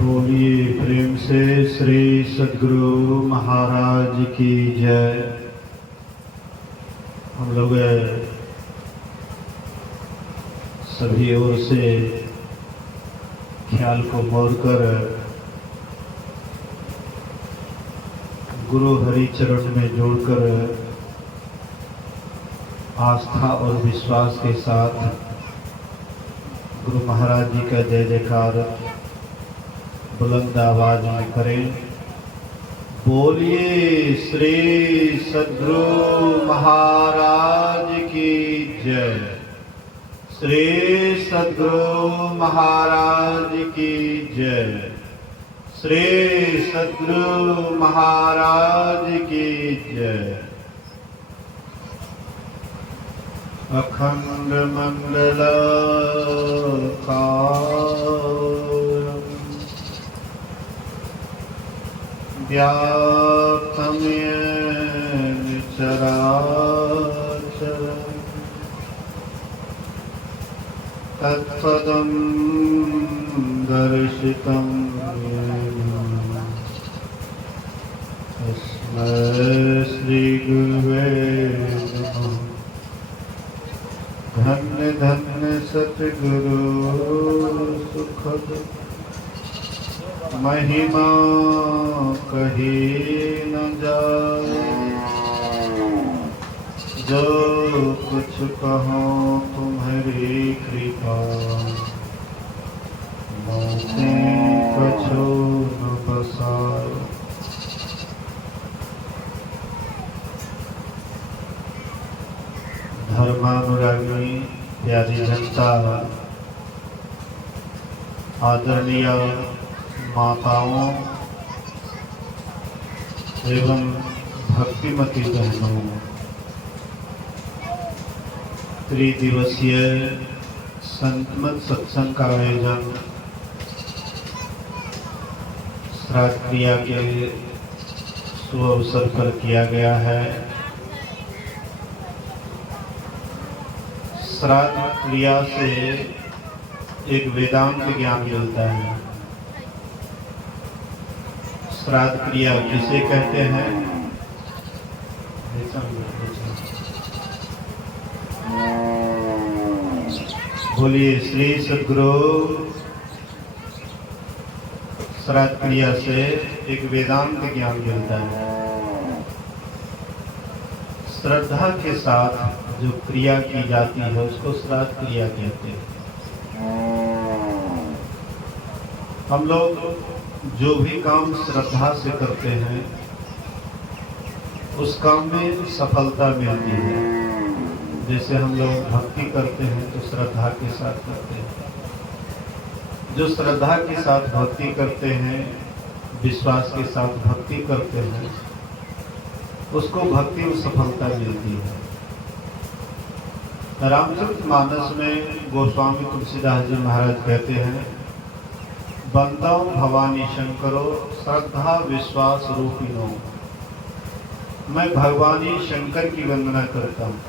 बोलिए प्रेम से श्री सद्गुरु महाराज की जय। हम लोग सभी ओर से ख्याल को मोड़कर गुरु हरि चरण में जोड़कर आस्था और विश्वास के साथ गुरु महाराज जी का जय जयकार बुलंद आवाज में करें। बोलिए श्री सद्गुरु महाराज की जय। श्री सद्गुरु महाराज की जय। श्री सद्गुरु महाराज की जय। अखंड मंडल व्याप्तं येन चराचरं तत्पदं दर्शितं येन तस्मै श्रीगुरुवे नमः। धन्य धन्य सतगुरु सुखद महिमा कही न जाए। जो कुछ कहो तुम्हारी कृपा मोते कछो न बसाए। धर्मानुरागी प्यारी जनता, आदरणीय माताओं एवं भक्तिमती बहनों, त्रिदिवसीय संतमत सत्संग का आयोजन श्राद्ध क्रिया के शुभ अवसर पर किया गया है। श्राद्ध क्रिया से एक वेदांत ज्ञान मिलता है। श्राद्ध क्रिया किसे कहते हैं? बोलिए श्री सद्गुरु। श्राद्ध क्रिया से एक वेदांत ज्ञान मिलता है। श्रद्धा के साथ जो क्रिया की जाती है उसको श्राद्ध क्रिया कहते हैं। हम लोग जो भी काम श्रद्धा से करते हैं उस काम में सफलता मिलती है। जैसे हम लोग भक्ति करते हैं तो श्रद्धा के साथ करते हैं। जो श्रद्धा के साथ भक्ति करते हैं, विश्वास के साथ भक्ति करते हैं, उसको भक्ति में सफलता मिलती है। रामचरितमानस में गोस्वामी तुलसीदास जी महाराज कहते हैं, बंदो भवानी शंकरो श्रद्धा विश्वास रूपिणो। मैं भगवानी शंकर की वंदना करता हूँ।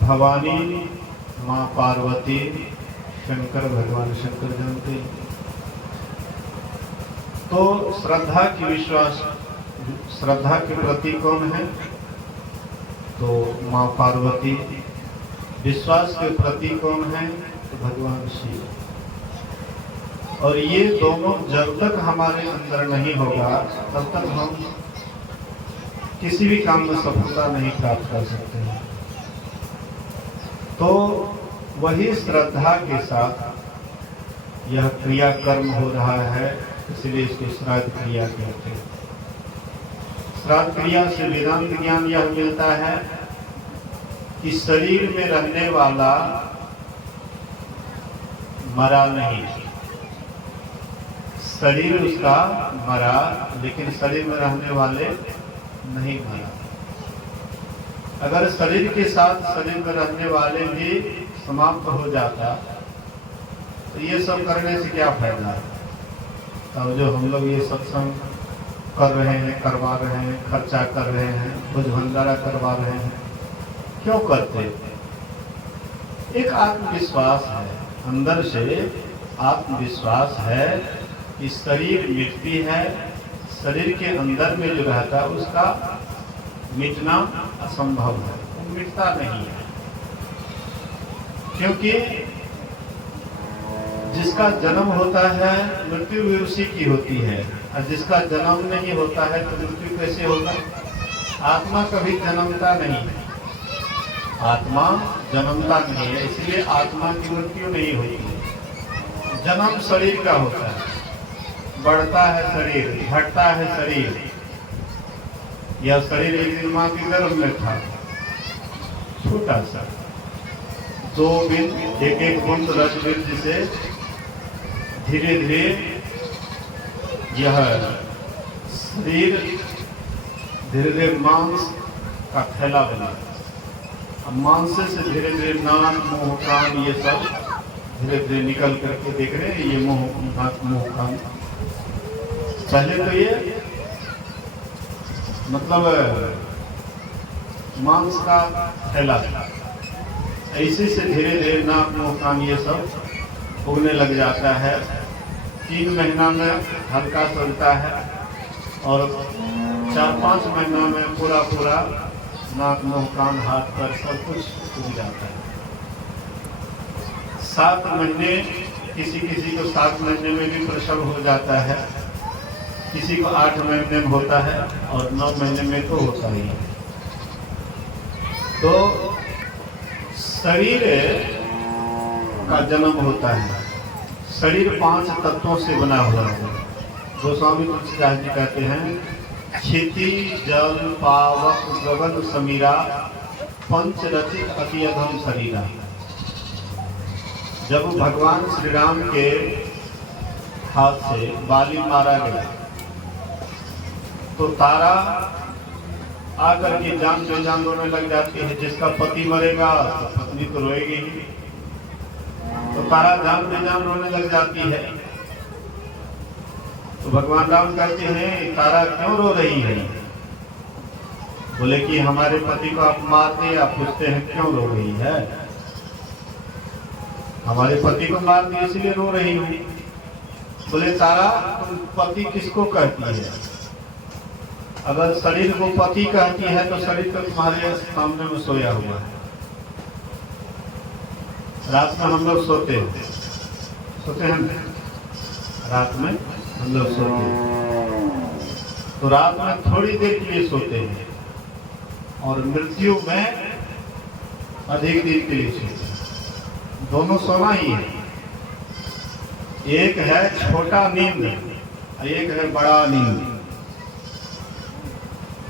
भवानी माँ पार्वती, शंकर भगवान शंकर जानते हैं। तो श्रद्धा की विश्वास, श्रद्धा के प्रति कौन है? तो माँ पार्वती। विश्वास के प्रति कौन है? तो भगवान शिव। और ये दोनों जब तक हमारे अंदर नहीं होगा तब तक हम किसी भी काम में सफलता नहीं प्राप्त कर सकते हैं। तो वही श्रद्धा के साथ यह क्रिया कर्म हो रहा है, इसलिए इसको श्राद्ध क्रिया कहते हैं। श्राद्ध क्रिया से वेदांत ज्ञान यह मिलता है कि शरीर में रहने वाला मरा नहीं। शरीर उसका मरा, लेकिन शरीर में रहने वाले नहीं मरा। अगर शरीर के साथ शरीर में रहने वाले भी समाप्त हो जाता तो ये सब करने से क्या फायदा है? अब जो हम लोग ये सत्संग कर रहे हैं, करवा रहे हैं, खर्चा कर रहे हैं, भोज भंडारा करवा रहे हैं, क्यों करते? एक आत्मविश्वास है, अंदर से आत्मविश्वास है कि शरीर मिटती है, शरीर के अंदर में जो रहता है उसका मिटना असंभव है, वो मिटता नहीं है। क्योंकि जिसका जन्म होता है मृत्यु भी उसी की होती है, और जिसका जन्म नहीं होता है तो मृत्यु कैसे होगा? आत्मा कभी जन्मता नहीं है, आत्मा जन्मता नहीं है, इसलिए आत्मा की मृत्यु नहीं होती है। जन्म शरीर का होता है, बढ़ता है शरीर, घटता है शरीर। यह शरीर एक दिन मां के गर्भ में था, छोटा सा 2 बिंद एक बूंद रस बिंद से धीरे धीरे यह शरीर धीरे धीरे मांस का थैला बना, अब मांस से धीरे धीरे नाक मुंह कान ये सब धीरे धीरे निकल करके देख रहे हैं, ये मुंह नाक मुंह कान। पहले तो ये मतलब मांस का थैला था, ऐसे से धीरे धीरे नाक मुंह कान ये सब उगने लग जाता है। 3 महीना में हल्का चलता है और 4-5 महीना में पूरा पूरा नाक मुंह कान हाथ पर सब कुछ उग जाता है। 7 महीने किसी किसी को 7 महीने में भी प्रसव हो जाता है, किसी को 8 महीने में होता है और 9 महीने में तो होता ही है। तो शरीर का जन्म होता है। शरीर 5 तत्वों से बना हुआ है। गोस्वामी तुलसीदास जी कहते हैं, क्षिति जल पावक गगन समीरा पंच रचित अति अधम शरीरा। जब भगवान श्री राम के हाथ से बाली मारा गया तो तारा आकर के जान बेजान रोने लग जाती है। जिसका पति मरेगा तो पत्नी तो रोएगी ही, तो तारा जान बेजान रोने लग जाती है। तो भगवान राम कहते हैं, तारा क्यों रो रही है? बोले कि हमारे पति को आप मारते, आप पूछते हैं क्यों रो रही है? हमारे पति को मार दिए इसलिए रो रही हूँ। बोले तारा, तुम पति किसको कहती है? अगर शरीर को पति कहती है तो शरीर तो तुम्हारे सामने में सोया हुआ है। रात में हम लोग सोते हैं, रात में हम लोग सोते हैं, तो रात में थोड़ी देर के लिए सोते हैं और मृत्यु में अधिक देर के लिए सोते हैं। दोनों सोना ही है। एक है छोटा नींद, एक है बड़ा नींद।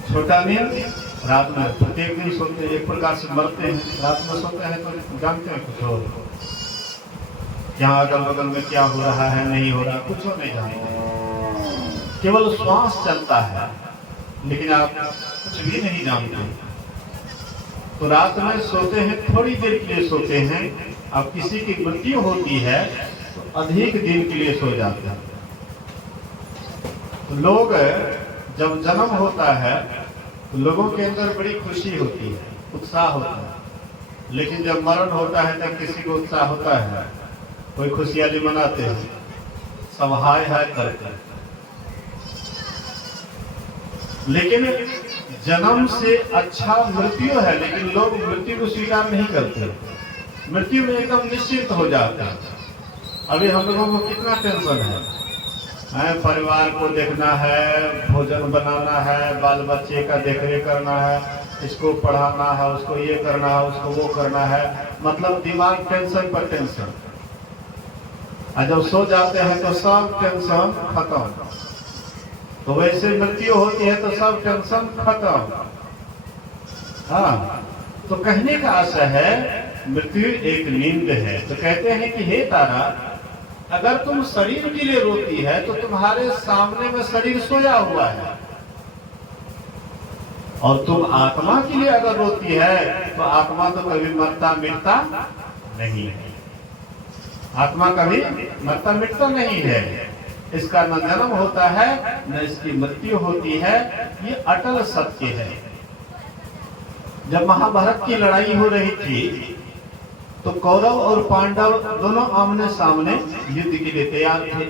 छोटा नींद रात में प्रत्येक दिन सोते हैं, एक प्रकार से मरते हैं। रात में सोते हैं तो जानते हैं कुछ हो, यहाँ अगल बगल में क्या हो रहा है नहीं हो रहा, कुछ नहीं जानते। केवल श्वास चलता है लेकिन आप कुछ भी नहीं जानते। तो रात में सोते हैं, थोड़ी देर के लिए सोते हैं। अब किसी की मृत्यु होती है तो अधिक दिन के लिए सो जाते हैं। तो लोग जब जन्म होता है तो लोगों के अंदर बड़ी खुशी होती है, उत्साह होता है। लेकिन जब मरण होता है तब किसी को उत्साह होता है? कोई खुशहाली मनाते हैं, सब हाय हाय करते हैं। लेकिन जन्म से अच्छा मृत्यु है, लेकिन लोग मृत्यु को स्वीकार नहीं करते। मृत्यु में एकदम निश्चिंत हो जाते हैं। अभी हम लोगों को कितना टेंशन है, परिवार को देखना है, भोजन बनाना है, बाल बच्चे का देखरेख करना है, इसको पढ़ाना है, उसको ये करना है, उसको वो करना है। मतलब दिमाग टेंशन पर टेंशन। और जब सो जाते हैं तो सब टेंशन खत्म। तो वैसे मृत्यु होती है तो सब टेंशन खत्म। हाँ, तो कहने का आशय है मृत्यु एक नींद है। तो कहते हैं कि हे तारा, अगर तुम शरीर के लिए रोती है तो तुम्हारे सामने में शरीर सोया हुआ है, और तुम आत्मा के लिए अगर रोती है तो आत्मा तो कभी मरता मिटता नहीं है। आत्मा कभी मरता मिटता नहीं है। इसका न जन्म होता है न इसकी मृत्यु होती है। ये अटल सत्य है। जब महाभारत की लड़ाई हो रही थी तो कौरव और पांडव दोनों आमने सामने युद्ध के लिए तैयार थे।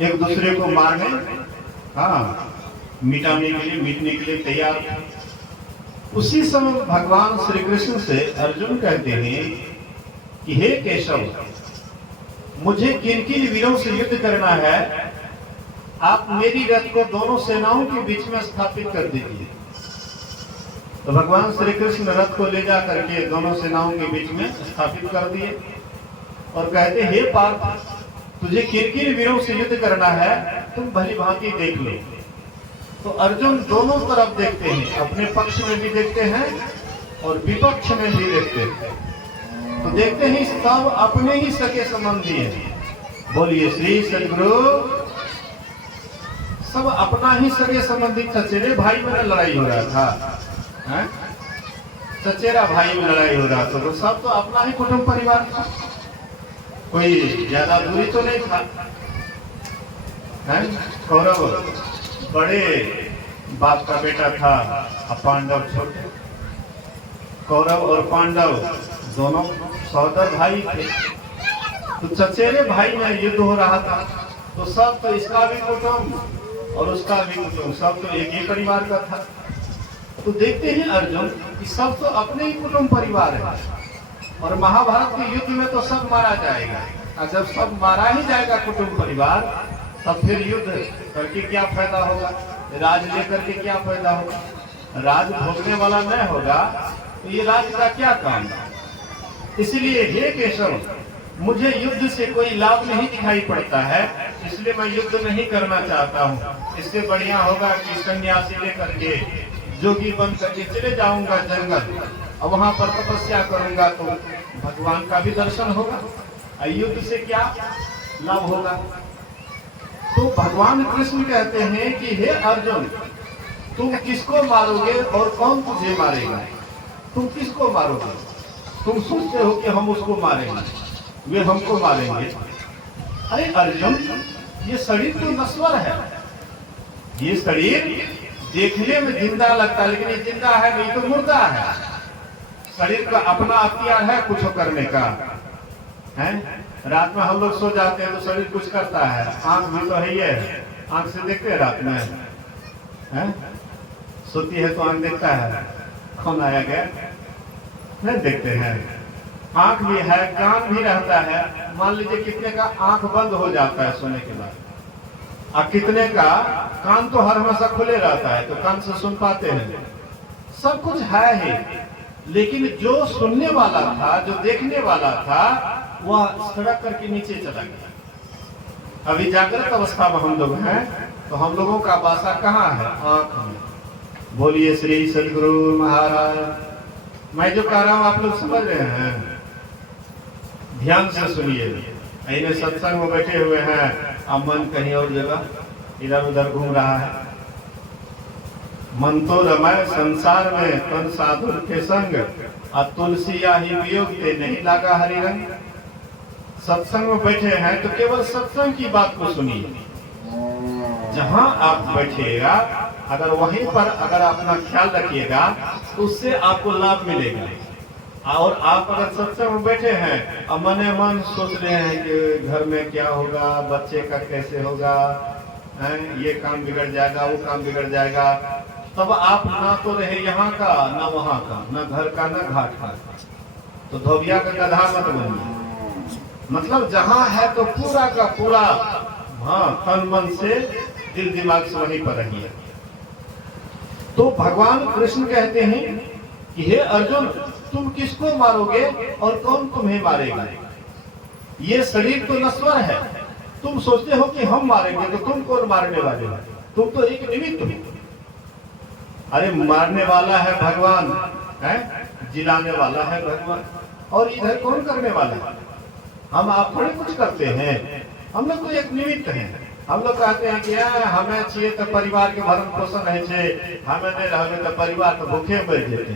एक दूसरे को मारने, हाँ, मिटाने के लिए, मिटने के लिए तैयार। उसी समय भगवान श्री कृष्ण से अर्जुन कहते हैं कि हे केशव, मुझे किन किन वीरों से युद्ध करना है, आप मेरी रथ को दोनों सेनाओं के बीच में स्थापित कर दीजिए। तो भगवान श्री कृष्ण रथ को ले जा करके दोनों सेनाओं के बीच में स्थापित कर दिए और कहते, हे पार्थ, तुझे किन किन वीरों से युद्ध करना है, तुम भली भांति देख लो। तो अर्जुन दोनों तरफ देखते हैं, अपने पक्ष में भी देखते हैं और विपक्ष में भी देखते हैं। तो देखते हैं सब अपने ही सगे संबंधी हैं। बोलिए श्री सद्गुरु। सब अपना ही सगे संबंधी, चचेरे भाई में लड़ाई हो रहा था, है? चचेरा भाई में लड़ाई हो रहा था, तो सब तो अपना ही कुटुंब परिवार था, कोई ज्यादा दूरी तो नहीं था, है? कौरव बड़े बाप का बेटा था और पांडव छोटे। कौरव और पांडव दोनों सौदर भाई थे। तो चचेरे भाई में युद्ध हो रहा था, तो सब तो इसका भी कुटुंब और उसका भी कुटुंब, सब तो एक ही परिवार का था। तो देखते हैं अर्जुन कि सब तो अपने ही कुटुंब परिवार है और महाभारत के युद्ध में तो सब मारा जाएगा। और जब सब मारा ही जाएगा कुटुंब परिवार, तब फिर युद्ध करके क्या फायदा होगा, राज लेकर के क्या फायदा होगा। राज भोगने वाला नहीं होगा तो ये राज का क्या काम। इसलिए हे केशव, मुझे युद्ध से कोई लाभ नहीं दिखाई पड़ता है, इसलिए मैं युद्ध नहीं करना चाहता हूँ। इससे बढ़िया होगा कि सन्यासी लेकर के जोगी बन करके चले जाऊंगा जंगल और वहां पर तपस्या करूंगा, तो भगवान का भी दर्शन होगा। युद्ध से क्या लाभ होगा। तो भगवान कृष्ण कहते हैं कि हे अर्जुन, तुम किसको मारोगे और कौन तुझे मारेगा। तुम किसको मारोगे, तुम सोचते हो कि हम उसको मारेंगे, वे हमको मारेंगे। अरे अर्जुन, ये शरीर तो नश्वर है, ये शरीर देखने में जिंदा लगता है लेकिन ये जिंदा है नहीं, तो मुर्दा है। शरीर का अपना अख्तियार है कुछ करने का, है? रात में हम लोग सो जाते हैं तो शरीर कुछ करता है, आंख भी तो है, ये आंख से देखते हैं रात में, है? सोती है तो आंख देखता है, कौन आया गया नहीं देखते हैं। आंख भी है, कान भी रहता है। मान लीजिए कितने का आंख बंद हो जाता है सोने के बाद, और कितने का कान तो हर हमेशा खुले रहता है, तो कान से सुन पाते हैं। सब कुछ है ही, लेकिन जो सुनने वाला था, जो देखने वाला था, वह सड़क करके नीचे चला गया। अभी जागृत अवस्था में हम लोग हैं, तो हम लोगों का वासा कहाँ है, आंख में। बोलिए श्री सद्गुरु महाराज। मैं जो कह रहा हूं आप लोग समझ रहे हैं, ध्यान से सुनिए। इन्हें सत्संग में बैठे हुए हैं, अब मन कहीं और जगह इधर उधर घूम रहा है। मन तो रमाए संसार में तन साधु के संग, और तुलसी या ही वियोग ते नहीं लागा हरि रंग। सत्संग में बैठे हैं तो केवल सत्संग की बात को सुनिए। जहां आप बैठिएगा, अगर वहीं पर अगर अपना ख्याल रखिएगा तो उससे आपको लाभ मिलेगा। और आप अगर सत्संग में बैठे हैं और मने मन सोच रहे हैं कि घर में क्या होगा, बच्चे का कैसे होगा, ये काम बिगड़ जाएगा, वो काम बिगड़ जाएगा, तब आप ना तो रहे यहाँ का ना वहाँ का, ना घर का ना घाट का। तो धोबिया का गधा मत बनिए। मतलब जहाँ है तो पूरा का पूरा, हाँ, तन मन से दिल दिमाग से वहीं पर रहिए। तो भगवान कृष्ण कहते हैं कि हे अर्जुन, तुम किसको मारोगे और कौन तुम्हें मारेगा। ये शरीर तो नश्वर है, तुम सोचते हो कि हम मारेंगे, तो तुम कौन मारने वाले हो, तुम तो एक निमित्त हो। अरे मारने वाला है भगवान, है जिलाने वाला है भगवान, और इधर कौन करने वाला है। हम आप थोड़े कुछ करते हैं, हम लोग तो एक निमित्त हैं। हम लोग कहते हैं कि हमें चाहिए तो परिवार के भरण पोषण है, हमें नहीं रहे तो परिवार तो भूखे बैठ जेते,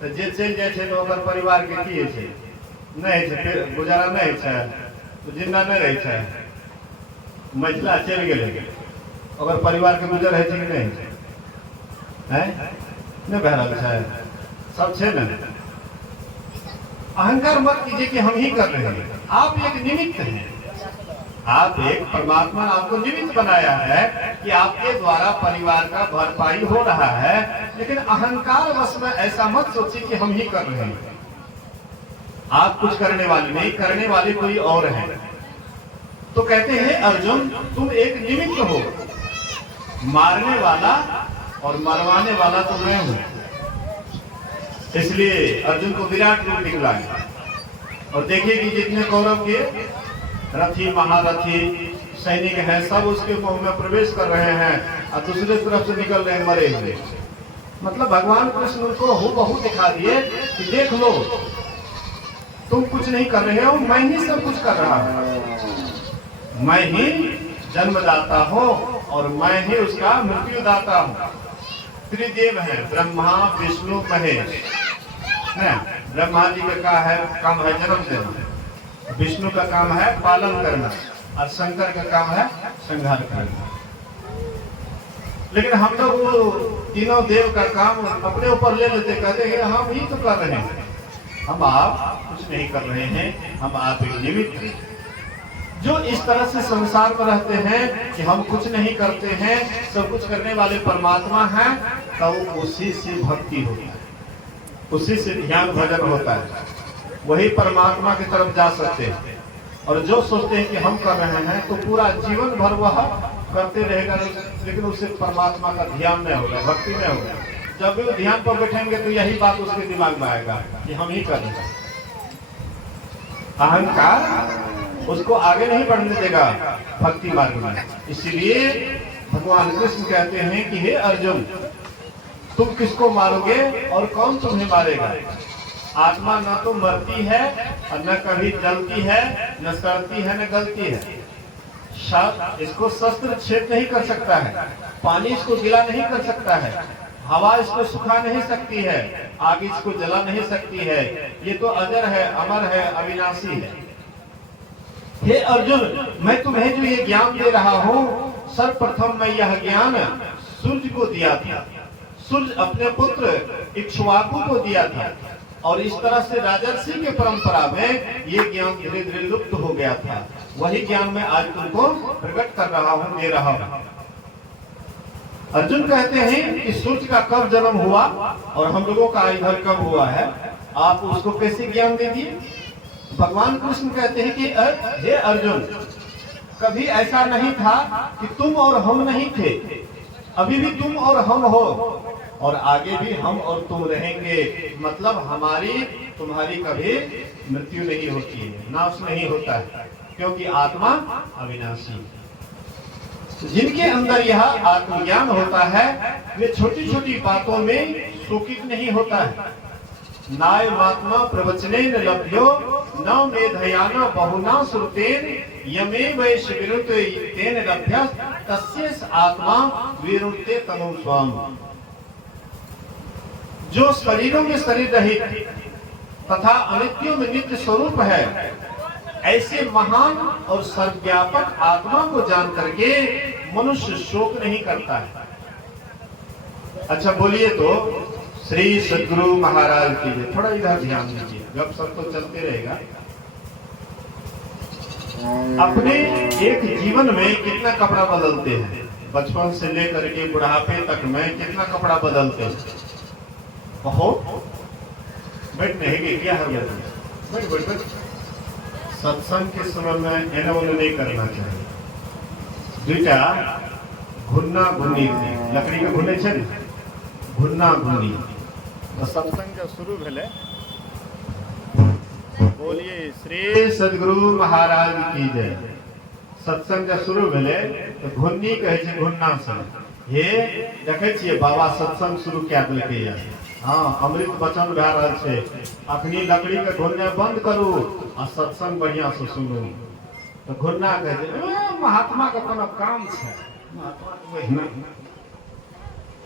तो जे चल जाए तो अगर परिवार के किए छे नहीं छे, फिर गुजारा नहीं छे तो जिंदा नहीं रहे छे, महिला चल गए, अगर परिवार के गुजर है कि नहीं है, नहीं बहरल है, सब छे ना। अहंकार मत कीजिए कि हम ही कर रहे हैं, आप एक निमित्त हैं। आप एक परमात्मा ने आपको निमित्त बनाया है कि आपके द्वारा परिवार का भरपाई हो रहा है, लेकिन अहंकार वश में ऐसा मत सोचिए कि हम ही कर रहे हैं। आप कुछ करने वाले नहीं, करने वाले कोई और है। तो कहते हैं अर्जुन तुम एक निमित्त हो, मारने वाला और मरवाने वाला तो मैं हूं। इसलिए अर्जुन को विराट रूप दिखलाया। और देखिए कि जितने कौरव के रथी महारथी सैनिक हैं सब उसके मुंह में प्रवेश कर रहे हैं और दूसरे तरफ से निकल रहे हैं मरे हुए। मतलब भगवान कृष्ण उनको हूबहू दिखा दिए कि देख लो तुम कुछ नहीं कर रहे हो, मैं ही सब कुछ कर रहा हूं। मैं ही जन्मदाता हूं और मैं ही उसका मृत्युदाता हूं। त्रिदेव है, ब्रह्मा विष्णु महेश। ब्रह्मा जी का काम है जन्म देना, विष्णु का काम है पालन करना और शंकर का काम है संहार करना। लेकिन हम लोग वो तीनों देव का काम अपने ऊपर ले लेते, कहते हैं हम ही तो कर रहे हैं। हम आप कुछ नहीं कर रहे हैं, हम आप एक निमित्त हैं। जो इस तरह से संसार में रहते हैं कि हम कुछ नहीं करते हैं, सब कुछ करने वाले परमात्मा हैं, तो उसी से भक्ति होती है, उसी से ध्यान भजन होता है, वही परमात्मा की तरफ जा सकते हैं। और जो सोचते हैं कि हम कर रहे हैं तो पूरा जीवन भर वह करते रहेगा, लेकिन उससे परमात्मा का ध्यान नहीं होगा, भक्ति नहीं होगा। जब भी वो ध्यान पर बैठेंगे तो यही बात उसके दिमाग में आएगा कि हम ही कर रहे हैं। अहंकार उसको आगे नहीं बढ़ने देगा भक्ति मार्ग में। इसलिए भगवान कृष्ण कहते हैं कि हे अर्जुन तुम किसको मारोगे और कौन तुम्हें मारेगा? आत्मा न तो मरती है और न कभी जलती है, न सड़ती है, न गलती है। इसको शस्त्र छेद नहीं कर सकता है, पानी इसको गिला नहीं कर सकता है, हवा इसको सुखा नहीं सकती है, आग इसको जला नहीं सकती है। ये तो अजर है, अमर है, अविनाशी है। हे अर्जुन मैं तुम्हें जो ये ज्ञान दे रहा हूँ, सर्वप्रथम मैं यह ज्ञान सूर्य को दिया था। सूर्य अपने पुत्र इक्ष्वाकु को दिया था और इस तरह से राजर्षि के परंपरा में ये ज्ञान धीरे धीरे लुप्त हो गया था। वही ज्ञान मैं आज तुमको प्रकट कर रहा हूँ, दे रहा हूँ। अर्जुन कहते हैं कि सूर्य का कब जन्म हुआ और हम लोगों का इधर कब हुआ है, आप उसको कैसे ज्ञान दे दिए? भगवान कृष्ण कहते हैं कि हे अर्जुन कभी ऐसा नहीं था कि तुम और हम नहीं थे, अभी भी तुम और हम हो और आगे भी हम और तुम रहेंगे। मतलब हमारी तुम्हारी कभी मृत्यु नहीं होती है, नाश नहीं होता है, क्योंकि आत्मा अविनाशी। जिनके अंदर यह आत्मज्ञान होता है वे छोटी छोटी बातों में शोकित नहीं होता है। नाय महात्मा प्रवचनेन लभ्यो न मेधयान बहुना श्रुतेन यमे वैश विरुतेन लभ्यस तस्येस आत्मा विरुते तनु स्वम। जो शरीरों में शरीर रहित तथा अनित्यों में नित्य स्वरूप है, ऐसे महान और सर्वव्यापक आत्मा को जान करके मनुष्य शोक नहीं करता है। अच्छा बोलिए तो श्री सद्गुरु महाराज की जय। थोड़ा इधर ध्यान दीजिए, गप सब तो चलते रहेगा। अपने एक जीवन में कितना कपड़ा बदलते हैं, बचपन से लेकर के बुढ़ापे तक में कितना कपड़ा बदलते हैं? बहुत। बैठ नहीं क्या है, बैठ बैठ बैठ। सत्संग के समय में एना ओना नहीं करना चाहिए। दुईटा घुन्ना घुन्नी लकड़ी के घुने छे, घुन्ना घुन्नी। तो सत्संग जब शुरू भेले, बोलिए श्री सद्गुरु महाराज की जय। सत्संग जब शुरू भेले तो घुन्नी कहे छे घुन्ना से। हे देखे छिए बाबा सत्संग शुरू क्या देलकै या। हाँ अमृत वचन भए रहल छै, अखनी लकड़ी के घुन्ने बंद करू आ सत्संग बढ़िया से सुनू। तो घुन्ना कहे छे महात्मा के कोनो काम छै, महात्मा के वही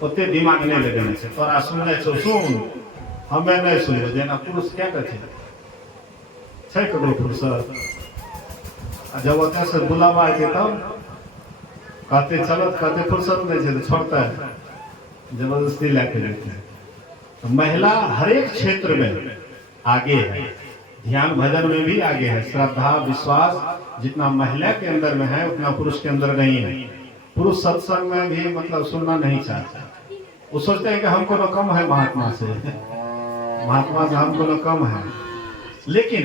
ओते दिमाग नहीं लगने से तोरा सुनने छो सुन, हमें नहीं सुनबे। जेना पुरुष क्या कहते छै ककरो फुर्सत, जब ओते से बुलावा आके तब कहते चलो, कहते फुर्सत नहीं है तो छोड़ता है, जबरदस्ती लेके जाते हैं। तो महिला हर एक क्षेत्र में आगे है, ध्यान भजन में भी आगे है। श्रद्धा विश्वास जितना महिला के अंदर में है उतना पुरुष के अंदर नहीं है। पुरुष सत्संग में भी मतलब सुनना नहीं चाहता, वो सोचते हैं कि हमको तो कम है महात्मा से, महात्मा से हमको तो कम है। लेकिन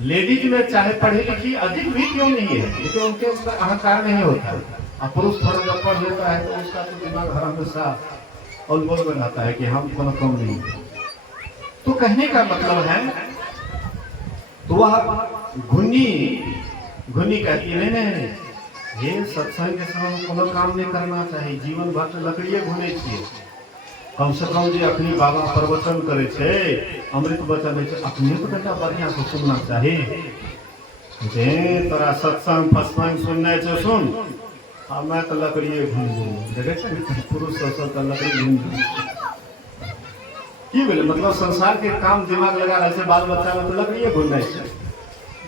लेडीज में चाहे पढ़ी लिखी अधिक भी क्यों नहीं है, लेकिन उनके अंदर अहंकार नहीं होता। और पुरुष थोड़ा जब पढ़ लेता है तो उसका तो दिमाग हर हमेशा और बोल बनाता है कि हम कोनो कम नहीं है। तो कहने का मतलब है तो वह घुन्नी कहती नहीं नहीं, ये सत्संग के समय कोनो काम नहीं करना चाहिए, जीवन भर तो लकड़िए घुने छिए। कम से कम जो अपनी बाबा प्रवचन करे छे, अमृत वचन है, अपने तो बेटा बढ़िया से सुनना चाहिए। जे तोरा सत्संग फत्संग सुनने छे सुन, अब मैं तो लकड़िए घूम देखे छे पुरुष सब तो लकड़ी घूम की बोले मतलब संसार के काम दिमाग लगा रहे से बाल बच्चा में तो लकड़िए घूम रहे छे।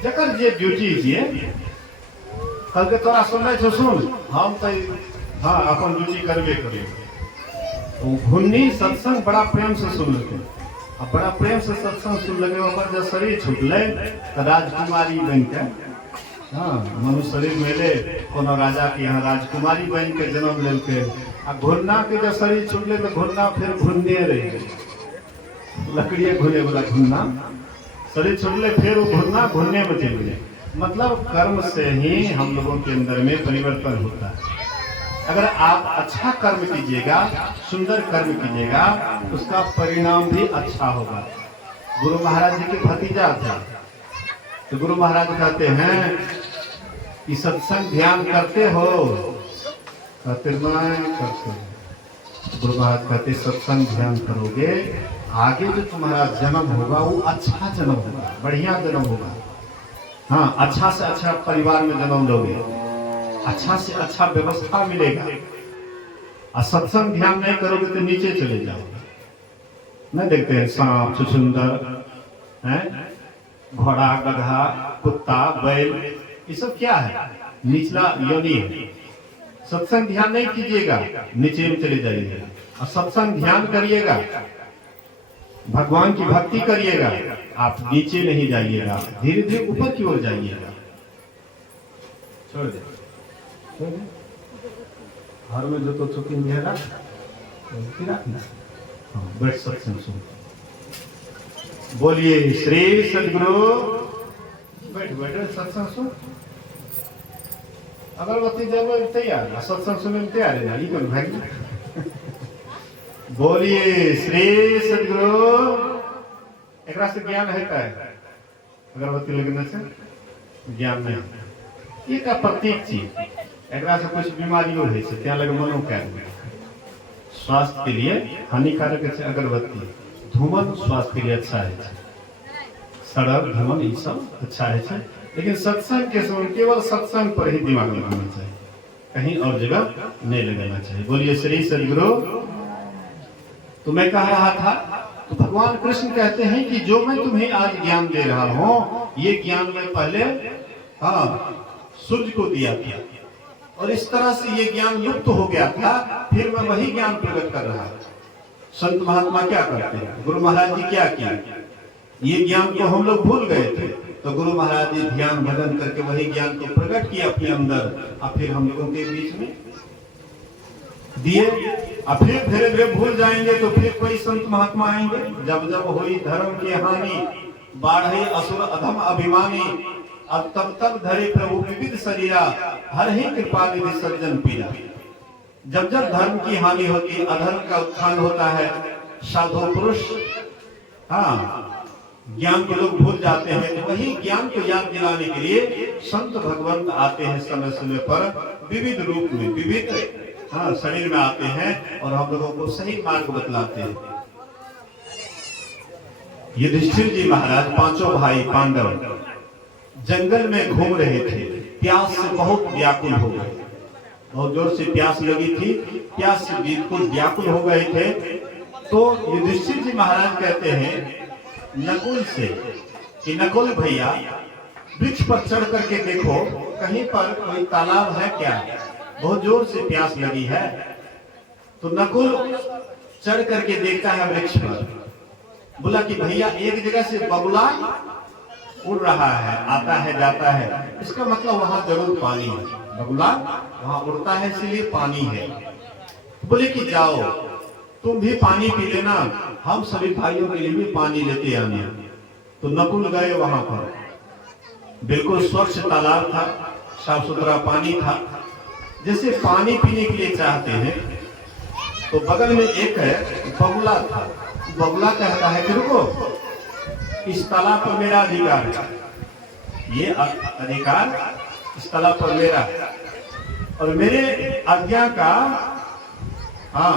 जकर जे ड्यूटी छिए कल के तोरा सुनने छे सुन, हम तो हाँ अपन ड्यूटी करबे करिए। घुन्नी सत्संग बड़ा प्रेम से सुन लेते, अब बड़ा प्रेम से सत्संग सुन लगे ओकर जब शरीर छूटले तो राजकुमारी बन के, हाँ मनुष्य शरीर मिले कोनो राजा के यहाँ राजकुमारी बन के जन्म लेके। आ घुन्ना के जब शरीर छूटले तो घुन्ना फिर घुन्ने रहे, लकड़िए घुने वाला घुन्ना शरीर छूटले फिर वो घुन्ना घुन्ने में चल गए। मतलब कर्म से ही हम लोगों के अंदर में परिवर्तन होता है। अगर आप अच्छा कर्म कीजिएगा, सुंदर कर्म कीजिएगा, उसका परिणाम भी अच्छा होगा। गुरु महाराज जी के भतीजा था, तो गुरु महाराज कहते हैं कि सत्संग ध्यान करते हो? कहते नहीं करते। गुरु महाराज कहते सत्संग ध्यान करोगे, आगे जो तुम्हारा जन्म होगा वो अच्छा जन्म होगा, बढ़िया जन्म होगा। हाँ, अच्छा से अच्छा परिवार में जन्म लोगे, अच्छा से अच्छा व्यवस्था मिलेगा। और सत्संग ध्यान नहीं करोगे तो नीचे चले जाओगे। नहीं देखते हैं सांप छुछुंदर हैं, घोड़ा गधा कुत्ता बैल, ये सब क्या है? निचला योनि है। सत्संग ध्यान नहीं कीजिएगा नीचे में चले जाइएगा, और सत्संग ध्यान करिएगा, भगवान की भक्ति करिएगा, आप नीचे नहीं जाइएगा, धीरे धीरे ऊपर की ओर जाइएगा। छोड़ दे घर में जो तो चुकी रख बैठ सत्संग सुन। बोलिए श्री सदगुरु। बैठ बैठ सत्संग सुन। अगरबत्ती जब तैयार, सत्संग सुनने में तैयार है ये कौन भाई? बोलिए श्री सदगुरु। एकरा से ज्ञान है का है? अगरबत्ती लगने से ज्ञान नहीं, ये का प्रतीक चीज। एकरा से कुछ बीमारियों है से त्या लगे मनो क्या स्वास्थ्य के लिए हानिकारक है अगरबत्ती। धूमन स्वास्थ्य के लिए अच्छा है, सड़क धूमन ये सब अच्छा है। लेकिन सत्संग के समय केवल सत्संग पर ही दिमाग लगाना चाहिए, कहीं और जगह नहीं लगाना चाहिए। बोलिए श्री सदगुरु। तो मैं कह रहा था, तो भगवान कृष्ण कहते हैं कि जो मैं तुम्हें आज ज्ञान दे रहा हूँ, ये ज्ञान मैं पहले सूर्य को दिया था, और इस तरह से ये ज्ञान लुप्त हो गया था, फिर मैं वही ज्ञान प्रकट कर रहा हूँ। संत महात्मा क्या करते हैं, गुरु महाराज जी क्या किया, ये ज्ञान को हम लोग भूल गए थे, तो गुरु महाराज जी ध्यान भजन करके वही ज्ञान को प्रकट किया अपने अंदर, और फिर हम लोगों के बीच में दिए। और फिर धीरे धीरे भूल जाएंगे तो फिर कोई संत महात्मा आएंगे। जब जब हुई धर्म की हानि, बाढ़े असुर अधम अभिमानी, अब तब तक धरे प्रभु विविध शरीरा, हर ही कृपा निधि सज्जन पीरा। जब जब धर्म की हानि होती, अधर्म का उत्थान होता है, साधु पुरुष ज्ञान को लोग भूल जाते हैं, तो वही ज्ञान को याद दिलाने के लिए संत भगवंत आते हैं समय समय पर, विविध रूप में, विविध शरीर में आते हैं और हम लोगों को सही मार्ग बतलाते हैं। युधिष्ठिर जी महाराज, पांचों भाई पांडव जंगल में घूम रहे थे, प्यास से बहुत व्याकुल हो गए, बहुत जोर से प्यास लगी थी, प्यास से बिल्कुल व्याकुल हो गए थे। तो युधिष्ठिर जी महाराज कहते हैं नकुल से कि नकुल भैया, वृक्ष पर चढ़ करके देखो कहीं पर कोई तालाब है क्या, बहुत जोर से प्यास लगी है। तो नकुल चढ़ करके देखता है वृक्ष पर, बोला कि भैया एक जगह से बगुला उड़ रहा है, आता है जाता है, इसका मतलब वहां जरूर पानी है। बगुला वहां उड़ता है इसलिए पानी है। बोले कि जाओ तुम भी पानी पी लेना, हम सभी भाइयों के लिए भी पानी लेते आने। तो नकुल गए वहां पर, बिल्कुल स्वच्छ तालाब था, साफ सुथरा पानी था। जैसे पानी पीने के लिए चाहते हैं तो बगल में एक बगुला था। बगुला कहता है कि रुको, इस तालाब पर मेरा अधिकार है, ये अधिकार इस तालाब पर मेरा है, और मेरे आज्ञा का, हाँ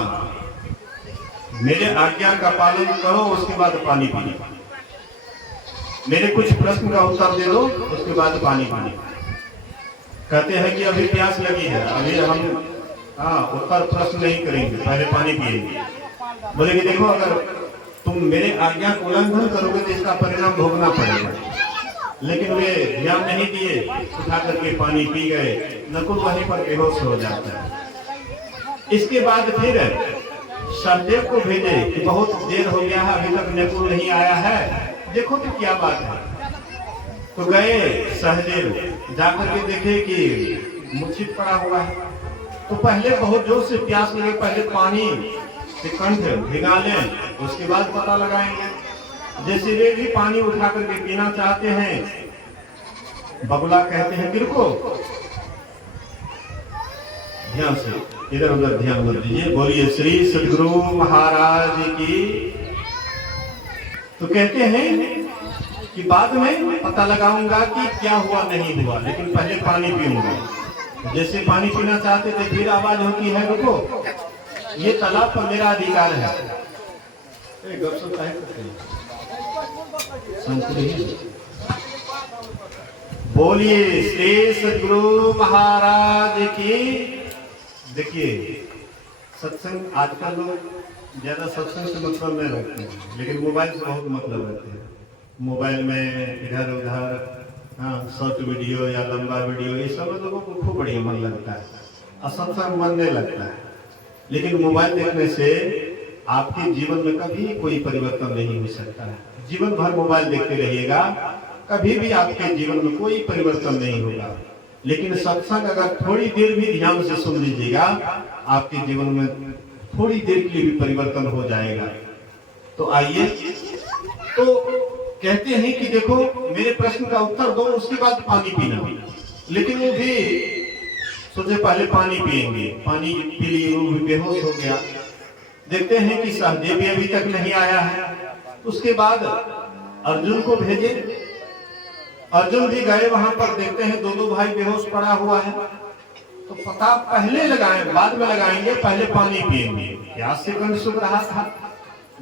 मेरे आज्ञा का पालन करो, उसके बाद पानी पीना। मेरे कुछ प्रश्न का उत्तर दे दो, उसके बाद पानी पीना। कहते हैं कि अभी प्यास लगी है, अभी हम उत्तर प्रश्न नहीं करेंगे, पहले पानी पिएंगे। बोले कि देखो अगर तुम मेरे आज्ञा को उल्लंघन करोगे तो इसका परिणाम भोगना पड़ेगा। लेकिन वे ध्यान नहीं दिए, उठा करके पानी पी गए। नकुल वहीं पर बेहोश हो जाता है। इसके बाद फिर सहदेव को भेजे कि बहुत देर हो गया है, अभी तक नकुल नहीं आया है, देखो तो क्या बात है। तो गए सहदेव, जाकर के देखे कि मूर्छित पड़ा हुआ है। तो पहले बहुत जोर से प्यास लगे, पहले पानी से कंठ भिगा लें, उसके बाद पता लगाएंगे। जैसे वे भी पानी उठा करके पीना चाहते हैं, बगुला कहते हैं कि रुको, ध्यान से इधर उधर ध्यान मत दीजिए, बोलिए श्री सदगुरु महाराज की। तो कहते हैं कि बाद में पता लगाऊंगा कि क्या हुआ नहीं हुआ, लेकिन पहले पानी पीऊंगा। जैसे पानी पीना चाहते थे, फिर आवाज होती है रुको, ये तालाब पर मेरा अधिकार है। बोलिए श्री सदगुरु महाराज की। देखिए सत्संग, आजकल लोग ज्यादा सत्संग से मतलब नहीं रखते हैं, लेकिन मोबाइल से बहुत मतलब रखते हैं। मोबाइल में इधर उधर शॉर्ट वीडियो या लंबा वीडियो, ये सब लोगों को खूब बढ़िया मन लगता है, और सत्संग मन नहीं लगता है। लेकिन मोबाइल देखने से आपके जीवन में कभी कोई परिवर्तन नहीं हो सकता है। जीवन भर मोबाइल देखते रहिएगा, कभी भी आपके जीवन में कोई परिवर्तन नहीं होगा। लेकिन सत्संग अगर थोड़ी देर भी ध्यान से सुन लीजिएगा, आपके जीवन में थोड़ी देर के लिए भी परिवर्तन हो जाएगा। तो आइए, तो कहते हैं कि देखो मेरे प्रश्न का उत्तर दो, उसके बाद पानी पीना। लेकिन वो भी सोचे पहले पानी पिएंगे, पानी पी लिए, वो भी बेहोश हो गया। देखते हैं कि सहदेव भी अभी तक नहीं आया है। उसके बाद अर्जुन को भेजे, अर्जुन भी गए वहां पर, देखते हैं दोनों भाई बेहोश पड़ा हुआ है। तो पता पहले लगाएं, बाद में लगाएंगे, पहले पानी पिएंगे। प्यास से कंठ सूख रहा था।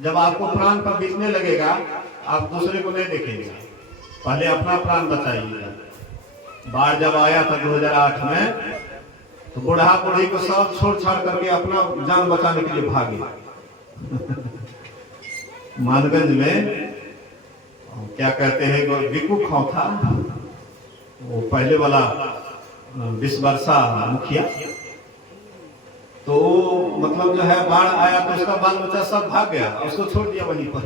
जब आपको प्राण पर बिकने लगेगा, आप दूसरे को नहीं देखेंगे, पहले अपना प्राण बचाइएगा। बाढ़ जब आया था 2008 में, तो बूढ़ा बूढ़ी को सब छोड़ छाड़ करके अपना जान बचाने के लिए भागे। मानगंज में क्या कहते हैं, विकू खां था, वो पहले वाला 20 वर्षा मुखिया। तो मतलब जो है बाढ़ आया तो उसका बाल बच्चा सब भाग गया, उसको छोड़ दिया वहीं पर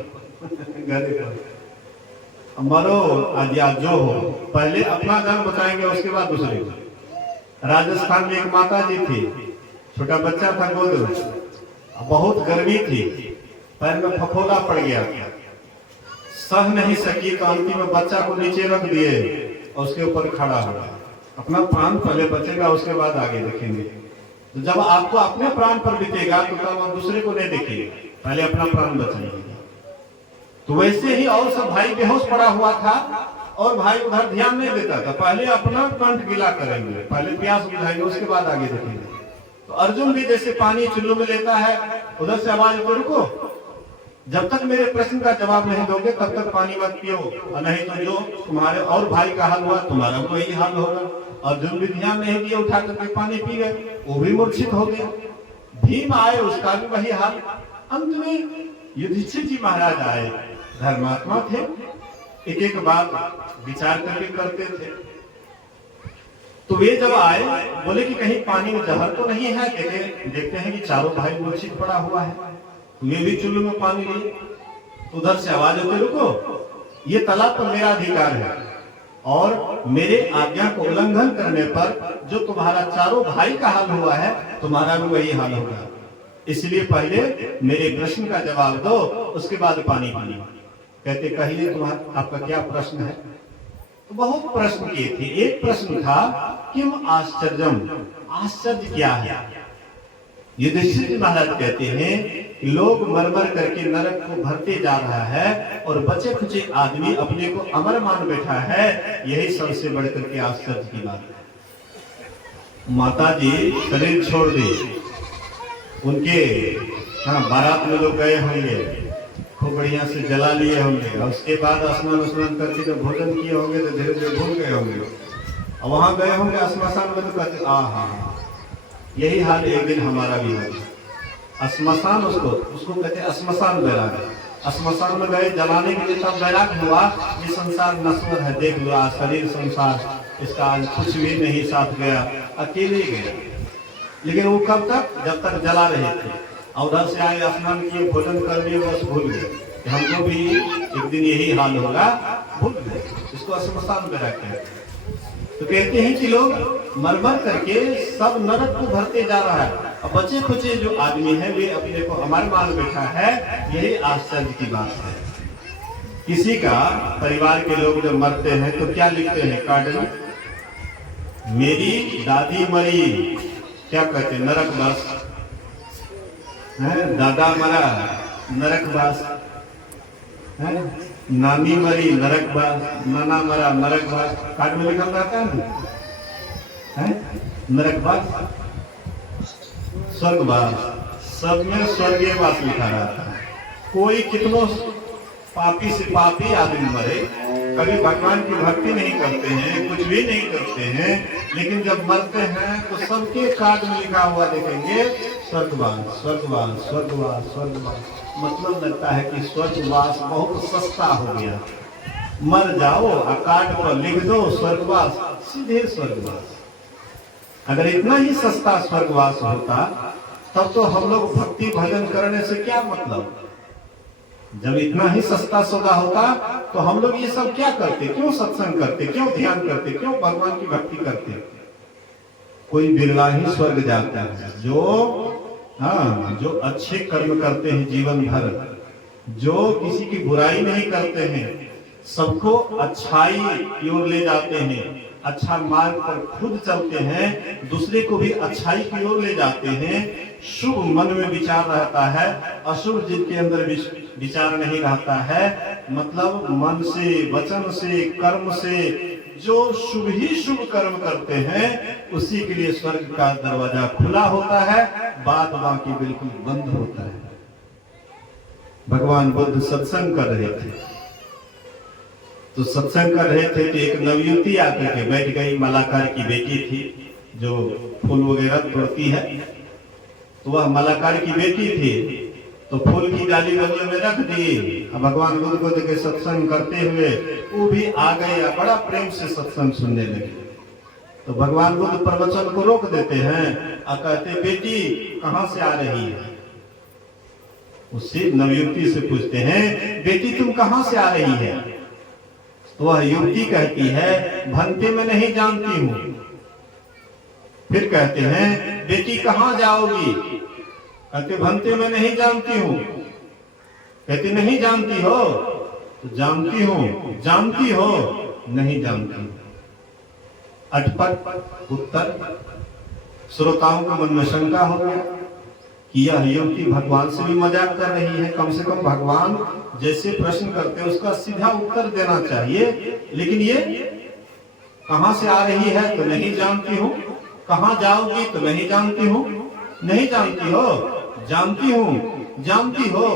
गधे पर। मरो या जो हो, पहले अपना जान बचाएंगे, उसके बाद दूसरे को। राजस्थान में एक माता जी थी, छोटा बच्चा था गोद में, बहुत गर्मी थी, पैर में फफोला पड़ गया, सह नहीं सकी, तो अंतिम में बच्चा को नीचे रख दिए और उसके ऊपर खड़ा हो। अपना प्राण पहले बचेगा, उसके बाद आगे देखेंगे। तो जब आपको अपने प्राण पर बीतेगा तो तब आप दूसरे को नहीं देखेंगे, पहले अपना प्राण बचाएंगे। तो वैसे ही और सब भाई बेहोश पड़ा हुआ था, और भाई उधर ध्यान नहीं देता था, पहले अपना कंठ गीला करेंगे, पहले प्यास बुझाएंगे, उसके बाद आगे देखेंगे। तो अर्जुन भी जैसे पानी चुल्लू में लेता है, उधर से आवाज को रुको, जब तक मेरे प्रश्न का जवाब नहीं दोगे तब तक पानी मत पियो, और नहीं तो जो तुम्हारे और भाई का हाल हुआ तुम्हारा वही हाल होगा। अर्जुन भी ध्यान नहीं दिया, उठा करके पानी पी गए, वो भी मूर्छित हो गया। भीम आए, उसका भी वही हाल। अंत में युधिष्ठिर जी महाराज आए, धर्मात्मा थे, एक एक बात विचार करके करते थे। तो वे जब आए, बोले कि कहीं पानी में जहर तो नहीं है। देखते हैं कि चारों भाई मूर्छित पड़ा हुआ है। वे भी चुल्लू में पानी लिए, उधर से आवाज होती रुको, ये तालाब पर मेरा अधिकार है और मेरे आज्ञा को उल्लंघन करने पर जो तुम्हारा चारों भाई का हाल हुआ है तुम्हारा भी वही हाल होगा। इसलिए पहले मेरे प्रश्न का जवाब दो, उसके बाद पानी पीनी। कहते कहिए तुम्हारा आपका क्या प्रश्न है? तो बहुत प्रश्न किए थे। एक प्रश्न था किम आश्चर्यम, आश्चर्य क्या है? युधिष्ठिर जी महाराज कहते हैं कि लोग मर करके नरक को भरते जा रहा है और बचे खुचे आदमी अपने को अमर मान बैठा है, यही सबसे बढ़कर के आश्चर्य की बात है। माता जी शरीर छोड़ दी, उनके बारात में लोग गए होंगे, खूब बढ़िया से जला लिए होंगे और उसके बाद स्नान करके जब भोजन किए होंगे तो धीरे धीरे भूल गए होंगे और वहां गए होंगे श्मशान में तो कहते यही हाल एक दिन हमारा भी होगा। श्मशान उसको कहते श्मशान वैराग। श्मशान में गए जलाने के लिए तब वैराग हुआ, ये संसार नश्वर है, देख लो आज शरीर संसार, इसका आज कुछ भी नहीं साथ गया, अकेले गए। लेकिन वो कब तक? जब तक जला रहे थे। उधर से आए, स्नान किए, भोजन कर लिए, बस भूल गए। हमको भी एक दिन यही हाल होगा, भूल गए। इसको श्मशान वैराग कहते हैं। तो कहते हैं कि लोग मर करके सब नरक को भरते जा रहा है और बचे खुचे जो आदमी है वे अपने को अमर मान बैठा है, यही आश्चर्य की बात है। किसी का परिवार के लोग जब मरते हैं तो क्या लिखते हैं कार्ड में? मेरी दादी मरी, क्या कहते हैं? नरकवास। दादा मरा, नरकवास। नानी मरी, नरकवास। नाना मरा, नरकवास। कार्ड में लिखा रहता है ना, नरकवास, स्वर्गवास, सब में स्वर्गीय वास लिखा रहता है। कोई कितनों पापी से पापी आदमी मरे, कभी भगवान की भक्ति नहीं करते हैं, कुछ भी नहीं करते हैं, लेकिन जब मरते हैं तो सबके कार्ड में लिखा हुआ देखेंगे स्वर्गवास, स्वर्गवास, स्वर्गवास, स्वर्गवास। मतलब लगता है कि स्वर्गवास बहुत सस्ता हो गया। मर जाओ कार्ड पर लिख दो स्वर्गवास, सीधे स्वर्गवास। अगर इतना ही सस्ता स्वर्गवास होता तब तो हम लोग भक्ति भजन करने से क्या मतलब? जब इतना ही सस्ता सौदा होता तो हम लोग ये सब क्या करते? क्यों सत्संग करते? क्यों ध्यान करते? क्यों भगवान की भक्ति करते? कोई बिरला ही स्वर्ग जाता है जो अच्छे कर्म करते हैं जीवन भर, जो किसी की बुराई नहीं करते हैं, सबको अच्छाई की ओर ले जाते हैं, अच्छा मार्ग पर खुद चलते हैं, दूसरे को भी अच्छाई की ओर ले जाते हैं, शुभ मन में विचार रहता है, अशुभ जिनके अंदर विचार नहीं रहता है, मतलब मन से, वचन से, कर्म से जो शुभ ही शुभ कर्म करते हैं उसी के लिए स्वर्ग का दरवाजा खुला होता है, बाद बाकी बिल्कुल बंद होता है। भगवान बुद्ध सत्संग कर रहे थे, तो सत्संग कर रहे थे तो एक नवयुवती आकर के बैठ गई। मलाकार की बेटी थी जो फूल वगैरह तोड़ती है, तो वह मलाकार की बेटी थी, तो फूल की डाली बगल में रख दी। भगवान बुद्ध को देखे सत्संग करते हुए वो भी आ गए, बड़ा प्रेम से सत्संग सुनने लगे। तो भगवान बुद्ध प्रवचन को रोक देते हैं और कहते बेटी कहां से आ रही है? उससे नवयुवती से पूछते हैं बेटी तुम कहां से आ रही है? तो वह युवती कहती है भंते में नहीं जानती हूं। फिर कहते हैं बेटी कहां जाओगी? कहते भंते में नहीं जानती हूं। कहते नहीं जानती हो? तो जानती हूं। जानती हो? नहीं जानती। अटपट उत्तर। श्रोताओं के मन में शंका हो गया कि यह युवती भगवान से भी मजाक कर रही है। कम से कम भगवान जैसे प्रश्न करते हैं उसका सीधा उत्तर देना चाहिए, लेकिन ये कहां से आ रही है तो नहीं जानती हूं, कहां जाओगी तो नहीं जानती हूं, नहीं जानती हो, जानती हूं, जानती हो,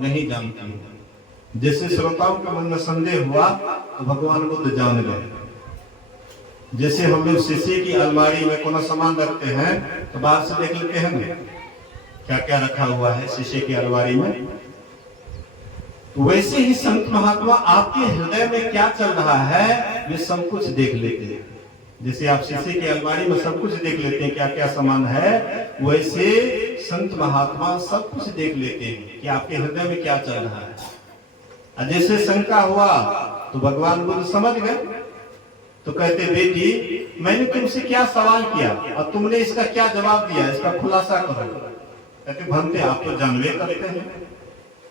नहीं जानती हूं। जैसे श्रोताओं के मन में संदेह हुआ तो भगवान बुद्ध जान गए। जैसे हम लोग शीशे की अलमारी में कोनो सामान रखते हैं तो बाहर से देख लेते हैं क्या क्या रखा हुआ है शीशे की अलमारी में, वैसे ही संत महात्मा आपके हृदय में क्या चल रहा है वे सब कुछ देख लेते हैं। जैसे आप शीशे की अलमारी में सब कुछ देख लेते हैं क्या क्या सामान है, वैसे संत महात्मा सब कुछ देख लेते हैं कि आपके हृदय में क्या चल रहा है। जैसे शंका हुआ तो भगवान बुद्ध समझ गए, तो कहते बेटी मैंने तुमसे क्या सवाल किया और तुमने इसका क्या जवाब दिया, इसका खुलासा करो। कहते भंते आप तो जानवे करते हैं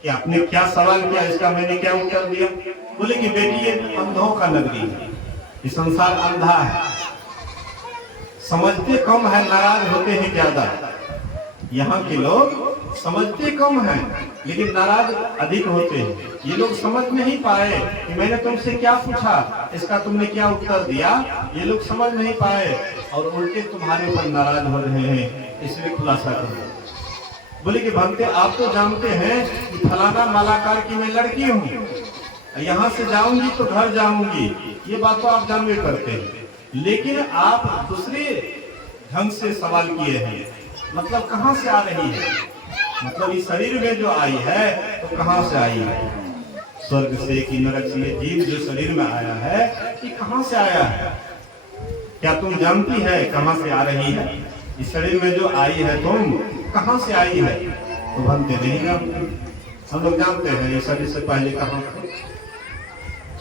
कि आपने क्या सवाल किया, इसका मैंने क्या उत्तर दिया। बोले कि बेटी ये अंधों का नगरी है, ये संसार अंधा है, समझते कम है, नाराज होते हैं ज्यादा। यहाँ के लोग समझते कम हैं लेकिन नाराज अधिक होते हैं। ये लोग समझ नहीं पाए कि मैंने तुमसे क्या पूछा, इसका तुमने क्या उत्तर दिया, ये लोग समझ नहीं पाए और उल्टे तुम्हारे ऊपर नाराज हो रहे हैं, इसलिए खुलासा करो। बोले कि भंते आप तो जानते हैं कि फलाना मालाकार की मैं लड़की हूँ, यहाँ से जाऊंगी तो घर जाऊंगी, ये बात तो आप जानवे करते हैं, लेकिन आप दूसरे ढंग से सवाल किए हैं। मतलब कहाँ से आ रही है, मतलब इस शरीर में जो आई है तो कहाँ से आई है, स्वर्ग से कि नरक से। जीव जो शरीर में आया है ये कहाँ से आया है, क्या तुम जानती है कहाँ से आ रही है? इस शरीर में जो आई है तुम कहाँ से आई है? तो भंते नहीं जानते। हम लोग जानते हैं इस शरीर से पहले कहाँ थे,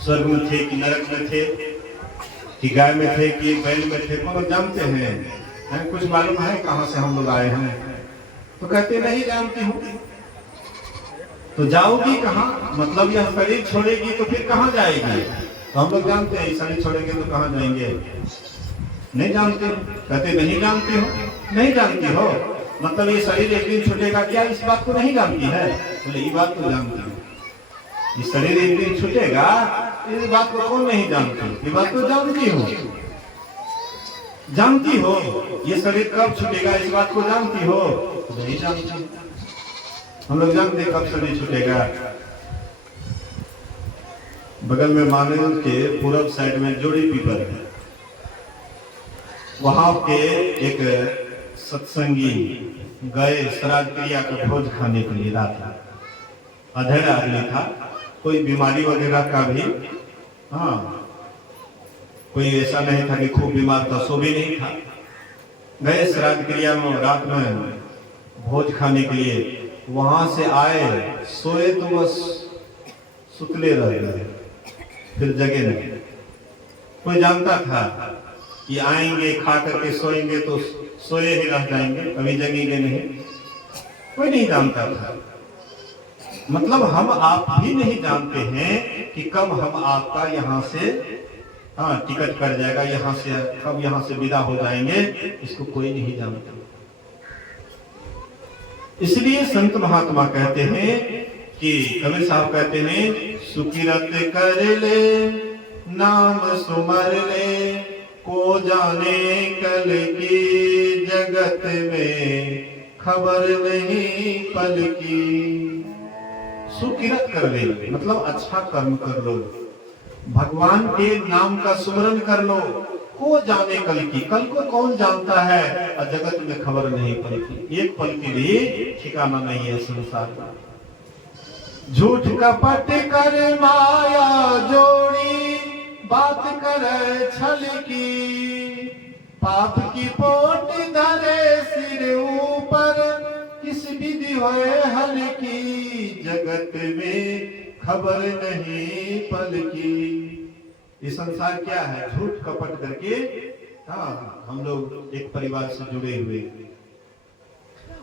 स्वर्ग में थे कि नरक में थे कि गाय में थे कि बैल में थे, हम लोग जानते हैं, कुछ मालूम है कहाँ से हम लोग आए हैं? तो कहते नहीं जानती हूँ। तो जाओगी कहाँ, मतलब यह शरीर छोड़ेगी तो फिर कहाँ जाएगी? तो हम लोग जानते हैं शरीर छोड़ेंगे तो कहाँ जाएंगे, नहीं जानते। कहते नहीं जानती हो, नहीं जानती हो मतलब ये शरीर एक दिन छूटेगा क्या, इस बात को नहीं जानती है? बोले ये बात तो जानती हूँ, ये शरीर एक दिन छूटेगा इस बात को कौन नहीं जानती, ये बात तो जानती हूँ। जानती हो ये शरीर कब छूटेगा, इस बात को जानती हो? तो नहीं जानती। हम लोग जानते कब शरीर छूटेगा। बगल में मानव के पूरब साइड में जोड़ी पीपल है, वहां के एक सत्संगी गए श्राद्ध क्रिया का भोज खाने के लिए। रात अधेड़ा आदमी था, कोई बीमारी वगैरह का भी, हाँ कोई ऐसा नहीं था कि खूब बीमार था, सो भी नहीं था। गए श्राद्ध क्रिया में रात में भोज खाने के लिए, वहां से आए, सोए तो बस सुतले रह गए, फिर जगे नहीं। कोई जानता था कि आएंगे खा करके सोएंगे तो सोए ही रह जाएंगे, कभी जगेंगे नहीं, कोई नहीं जानता था। मतलब हम आप भी नहीं जानते हैं कि कब हम आपका यहाँ से टिकट कर जाएगा, यहाँ से कब यहाँ से विदा हो जाएंगे, इसको कोई नहीं जानता। इसलिए संत महात्मा कहते हैं कि कबीर साहब कहते हैं सुकिरत कर ले नाम सुमर ले, को जाने कल की जगत में खबर नहीं पल की। सुकिरत कर ले मतलब अच्छा कर्म कर लो, भगवान के नाम का सुमरन कर लो, को जाने कल की, कल को कौन जानता है, और जगत में खबर नहीं पड़ती, एक पल के लिए ठिकाना नहीं है संसार का। झूठ कपट कर माया जोड़ी, बात करे छल की, पाप की पोट धरे सिर ऊपर, किस विधि होए हल की, जगत में खबर नहीं पल की। ये संसार क्या है, झूठ कपट करके। हाँ हम लोग एक परिवार से जुड़े हुए,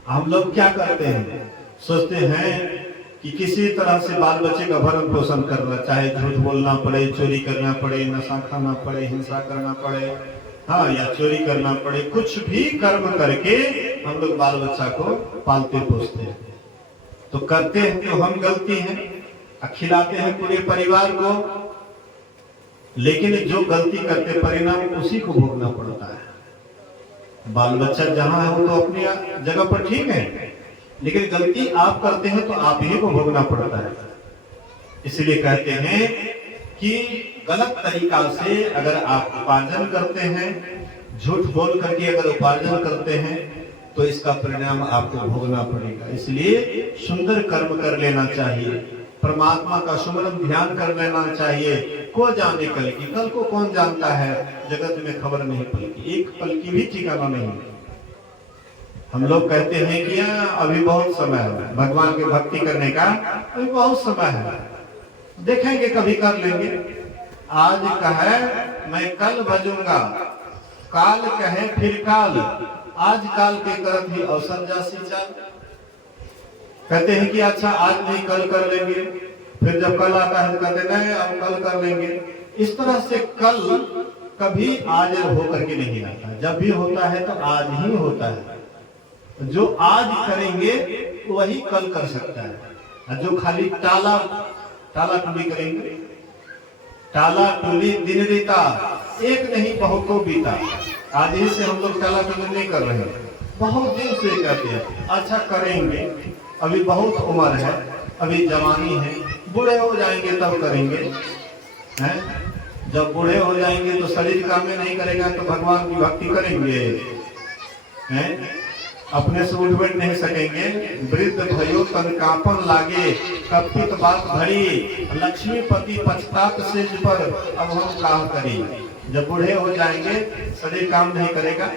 हम लोग क्या करते हैं, सोचते हैं कि किसी तरह से बाल बच्चे का भरण पोषण करना, चाहे झूठ बोलना पड़े, चोरी करना पड़े, नशा खाना पड़े, हिंसा करना पड़े, हाँ या चोरी करना पड़े, कुछ भी कर्म करके हम लोग बाल बच्चा को पालते पोसते हैं। तो करते हैं तो हम गलती है, खिलाते हैं पूरे परिवार को, लेकिन जो गलती करते परिणाम उसी को भोगना पड़ता है। बाल बच्चा जहां है वो तो अपनी जगह पर ठीक है, लेकिन गलती आप करते हैं तो आप ही को भोगना पड़ता है। इसलिए कहते हैं कि गलत तरीका से अगर आप उपार्जन करते हैं, झूठ बोल करके अगर उपार्जन करते हैं तो इसका परिणाम आपको भोगना पड़ेगा। इसलिए सुंदर कर्म कर लेना चाहिए, परमात्मा का सुमरन ध्यान कर लेना चाहिए। को जाने कल की, कल को कौन जानता है, जगत में खबर नहीं पल की, एक पल की भी ठिकाना नहीं। हम लोग कहते हैं कि अभी बहुत समय है भगवान की भक्ति करने का, अभी बहुत समय है, देखेंगे कभी कर लेंगे। आज कहे मैं कल भजूंगा, काल कहे फिर काल, आज काल के करत ही अवसर जासी चाल। कहते हैं कि अच्छा आज नहीं कल कर लेंगे, फिर जब कल आता है तो कहते नहीं अब कल कर लेंगे। इस तरह से कल कभी आज होकर के नहीं आता, जब भी होता है तो आज ही होता है। जो आज करेंगे वही कल कर सकता है। जो खाली टाला टूली करेंगे, टाला टूली दिन रीता, एक नहीं बहुतों बीता। आज ही से हम लोग टाला टूली नहीं कर रहे हैं, बहुत दिन से कहते हैं अच्छा करेंगे, अभी बहुत उम्र है, अभी जवानी है, बूढ़े हो जाएंगे तब करेंगे। हैं? जब बूढ़े हो जाएंगे तो शरीर काम में नहीं करेगा तो भगवान की भक्ति करेंगे। हैं? अपने से उठ बैठ नहीं सकेंगे। वृद्ध भयो तन कांपन लागे, कपित बात भरी, लक्ष्मीपति पछतात सेज पर, अब हम काम करी। जब बूढ़े हो जाएंगे शरीर काम नहीं करेगा।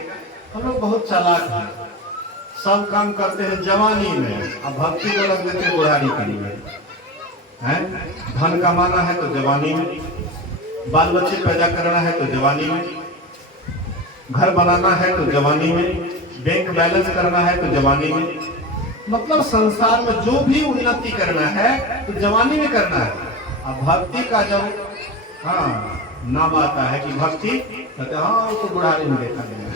हम लोग बहुत चालाक हैं, सब काम करते हैं जवानी में, अब भक्ति को लग देते हैं बुढ़ारी के लिए। हैं? धन कमाना है तो जवानी में, बाल बच्चे पैदा करना है तो जवानी में, घर बनाना है तो जवानी में, बैंक बैलेंस करना है तो जवानी में। मतलब संसार में जो भी उन्नति करना है तो जवानी में करना है। अब भक्ति का जब नाम आता है कि भक्ति, कहते हाँ वो तो बुढ़ारी में देखा गया।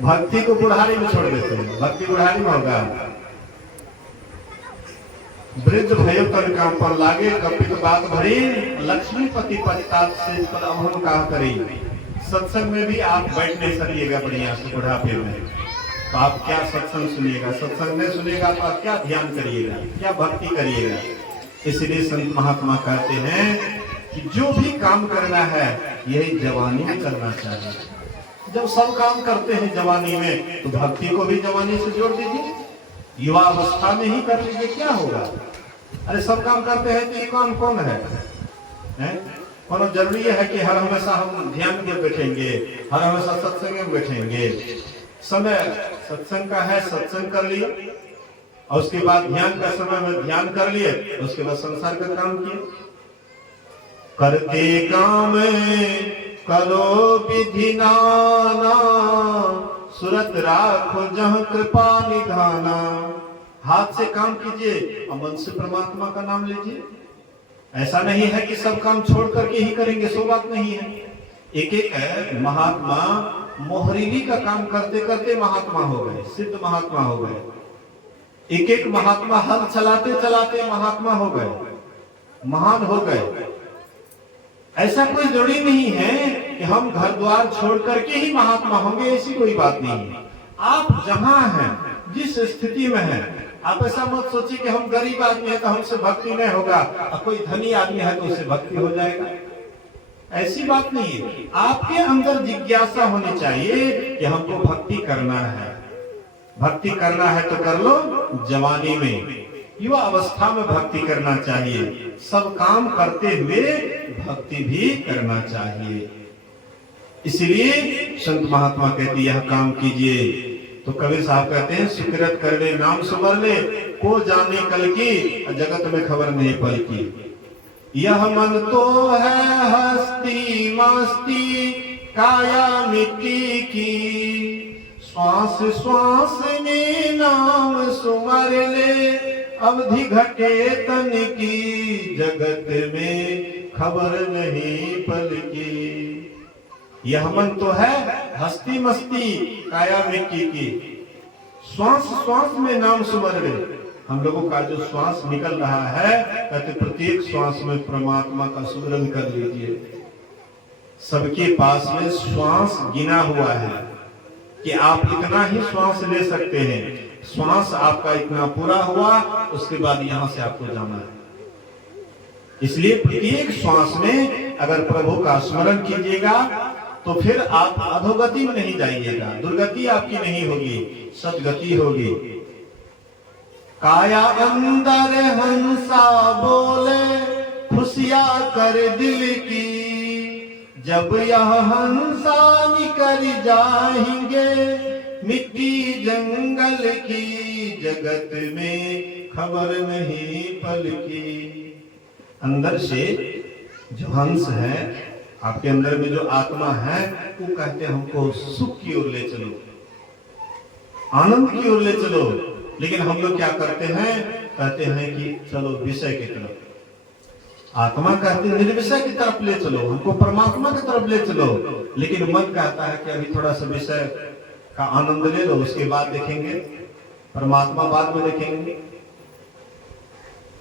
भक्ति को बुढ़ारी में छोड़ देते हैं, भक्ति बुढ़ारी में होगा। वृद्ध भयो तन कांपन लागे, कपित बात भरी, लक्ष्मीपति पछतात सेज पर, अब हम कहा करें। सत्संग में भी आप बैठ नहीं सकिएगा बढ़िया से बुढ़ापे में, तो आप क्या सत्संग सुनिएगा? सत्संग नहीं सुनिएगा तो आप क्या ध्यान करिएगा, क्या भक्ति करिएगा? इसलिए संत महात्मा कहते हैं कि जो भी काम करना है यही जवानी में करना चाहिए। जब सब काम करते हैं जवानी में तो भक्ति को भी जवानी से जोड़ दीजिए, युवा अवस्था में ही कर लीजिए, क्या होगा? अरे सब काम करते हैं तो ये कौन है? कौन जरूरी है कि हर हमेशा हम ध्यान में बैठेंगे, हर हमेशा सत्संग में बैठेंगे? समय सत्संग का है, सत्संग कर लिए, और उसके बाद ध्यान का समय में ध्यान कर लिए, उसके बाद संसार का काम किए। करते काम करो विधि नाना, सुरत राखो जहाँ कृपा निधाना। हाथ से काम कीजिए और मन से परमात्मा का नाम लीजिए। ऐसा नहीं है कि सब काम छोड़ करके ही करेंगे, सो बात नहीं है। एक एक महात्मा मोहरीली का काम करते करते महात्मा हो गए, सिद्ध महात्मा हो गए। एक एक महात्मा हल चलाते चलाते महात्मा हो गए, महान हो गए। ऐसा कोई जरूरी नहीं है कि हम घर द्वार छोड़ करके ही महात्मा होंगे, ऐसी कोई बात नहीं है। आप जहां हैं, जिस स्थिति में हैं, आप ऐसा मत सोचिए कि हम गरीब आदमी है तो हमसे भक्ति नहीं होगा, और कोई धनी आदमी है तो उससे भक्ति हो जाएगा। ऐसी बात नहीं है। आपके अंदर जिज्ञासा होनी चाहिए कि हमको भक्ति करना है। भक्ति करना है तो कर लो जवानी में, युवा अवस्था में भक्ति करना चाहिए। सब काम करते हुए भक्ति भी करना चाहिए। इसलिए संत महात्मा कहते यह काम कीजिए। तो कबीर साहब कहते हैं सुकृत कर ले नाम सुमर ले, को जाने कल की जगत में खबर नहीं पल की। यह मन तो है हस्ती मस्ती, काया मिट्टी की, श्वास श्वास में नाम सुमर ले, अवधि घटे तन की, जगत में खबर नहीं पल की। यह मन तो है हस्ती मस्ती, काया मिट्टी की, श्वास श्वास में नाम सुमर ले। हम लोगों का जो श्वास निकल रहा है, कहते प्रत्येक श्वास में परमात्मा का सुमरन कर लीजिए। सबके पास में श्वास गिना हुआ है कि आप इतना ही श्वास ले सकते हैं। श्वास आपका इतना पूरा हुआ, उसके बाद यहां से आपको जाना है। इसलिए प्रत्येक श्वास में अगर प्रभु का स्मरण कीजिएगा तो फिर आप अधोगति में नहीं जाइएगा, दुर्गति आपकी नहीं होगी, सदगति होगी। काया अंदर हंसा बोले, खुशिया कर दिल की, जब यह हंसा निकल जाएंगे, मिट्टी जंगल की, जगत में खबर नहीं पल की। अंदर से जो हंस है, आपके अंदर में जो आत्मा है, वो कहते हैं हमको सुख की ओर ले चलो, आनंद की ओर ले चलो। लेकिन हम लोग क्या करते हैं, कहते हैं कि चलो विषय की तरफ। आत्मा कहते हैं निर्विषय की तरफ ले चलो, हमको परमात्मा की तरफ ले चलो। लेकिन मन कहता है कि अभी थोड़ा सा विषय का आनंद ले लो, उसके बाद देखेंगे, परमात्मा बाद में देखेंगे।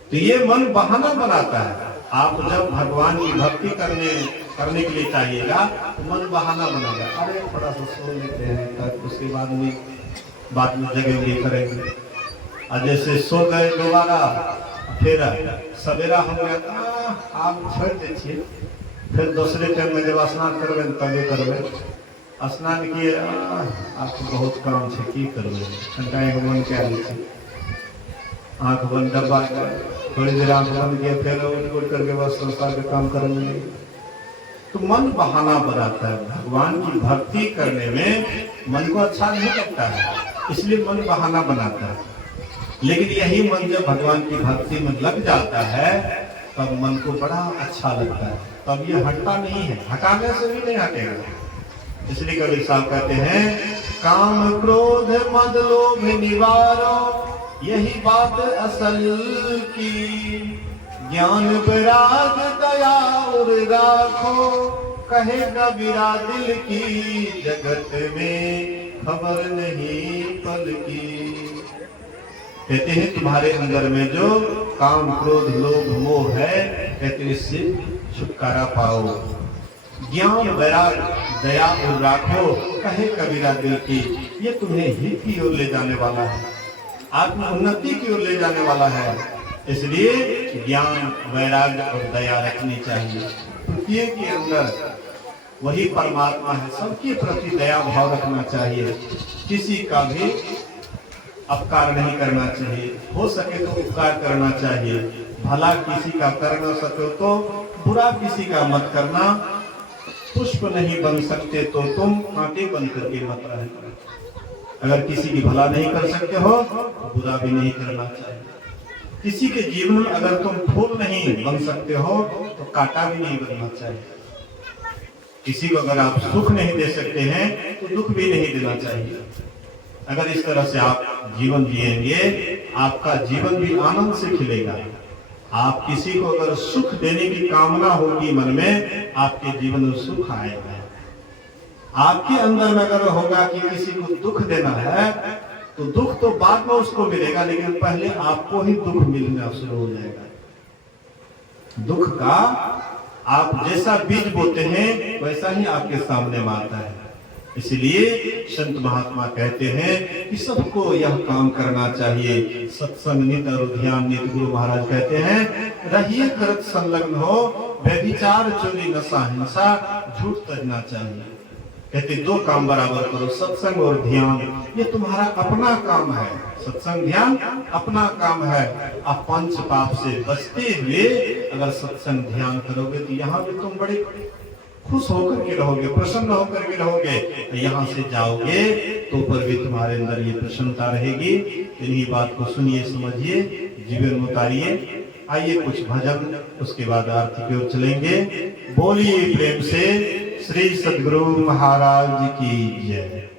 तो ये मन बहाना बनाता है। आप जब भगवान की भक्ति करने के लिए चाहिएगा तो मन बहाना बनाएगा, अरे थोड़ा सा सो लेते हैं, तब उसके बाद में जगेंगे करेंगे। और जैसे सो गए दोबारा, फिर सवेरा हो गया, आप छोड़ दीजिए, फिर दूसरे टाइम में जब स्नान करबे तबे करबे। स्नान किए, आपको बहुत काम है, की करबे, घंटा एक मन क्या लीजिए, आँख बंद डब्बा, थोड़ी देर आँख बंद किया, फिर उठ करके बस संसार के काम करेंगे। तो मन बहाना बनाता है। भगवान की भक्ति करने में मन को अच्छा नहीं लगता है, इसलिए मन बहाना बनाता है। लेकिन यही मन जब भगवान की भक्ति में लग जाता है तब मन को बड़ा अच्छा लगता है, तब ये हटता नहीं है, हटाने से भी नहीं हटेगा। इसलिए कबीर साहब कहते हैं, काम क्रोध मद लोभ निवारो, यही बात असल की, ज्ञान वैराग दया और राखो, कहे कबीरा दिल की, जगत में खबर नहीं पल की। कहते हैं तुम्हारे अंदर में जो काम क्रोध लोभ मोह है, कहते हैं इससे छुटकारा पाओ। ज्ञान वैराग दया और राखो, कहे कबीरा दिल की, ये तुम्हें हित की ओर ले जाने वाला है, आत्म उन्नति की ओर ले जाने वाला है। इसलिए ज्ञान वैराग्य और दया रखनी चाहिए। पृथ्वी के अंदर वही परमात्मा है, सबके प्रति दया भाव रखना चाहिए, किसी का भी अपकार नहीं करना चाहिए, हो सके तो उपकार करना चाहिए। भला किसी का कर न सके तो बुरा किसी का मत करना। पुष्प नहीं बन सकते तो तुम कांटे बन करके मत रहना। अगर किसी की भला नहीं कर सकते हो तो बुरा भी नहीं करना चाहिए। किसी के जीवन में अगर तुम फूल नहीं बन सकते हो तो कांटा भी नहीं बनना चाहिए। किसी को अगर आप सुख नहीं दे सकते हैं तो दुख भी नहीं देना चाहिए। अगर इस तरह से आप जीवन जिएंगे, आपका जीवन भी आनंद से खिलेगा। आप किसी को अगर सुख देने की कामना होगी मन में, आपके जीवन में सुख आएगा। आपके अंदर में अगर होगा कि किसी को दुख देना है तो दुख तो बाद में उसको मिलेगा, लेकिन पहले आपको ही दुख मिलना शुरू हो जाएगा। दुख का आप जैसा बीज बोते हैं वैसा ही आपके सामने में आता है। इसलिए संत महात्मा कहते हैं कि सबको यह काम करना चाहिए, सत्संग नित और ध्यान नित। गुरु महाराज कहते हैं, रहिए करत संलग्न हो, व्यभिचार चोरी नशा हिंसा झूठ तजना चाहिए। कहते दो काम बराबर करो, सत्संग और ध्यान, ये तुम्हारा अपना काम है। सत्संग ध्यान अपना काम है। आप पंच पाप से बचते हुए अगर सत्संग ध्यान करोगे तो यहाँ भी तुम बड़े खुश होकर के रहोगे, प्रसन्न होकर के रहोगे। यहाँ से जाओगे तो पर भी तुम्हारे अंदर ये प्रसन्नता रहेगी। इन्हीं बात को सुनिए, समझिए, जीवन में उतारिए। आइए कुछ भजन, उसके बाद आरती की ओर चलेंगे। बोलिए प्रेम से श्री सद्गुरु महाराज की जय।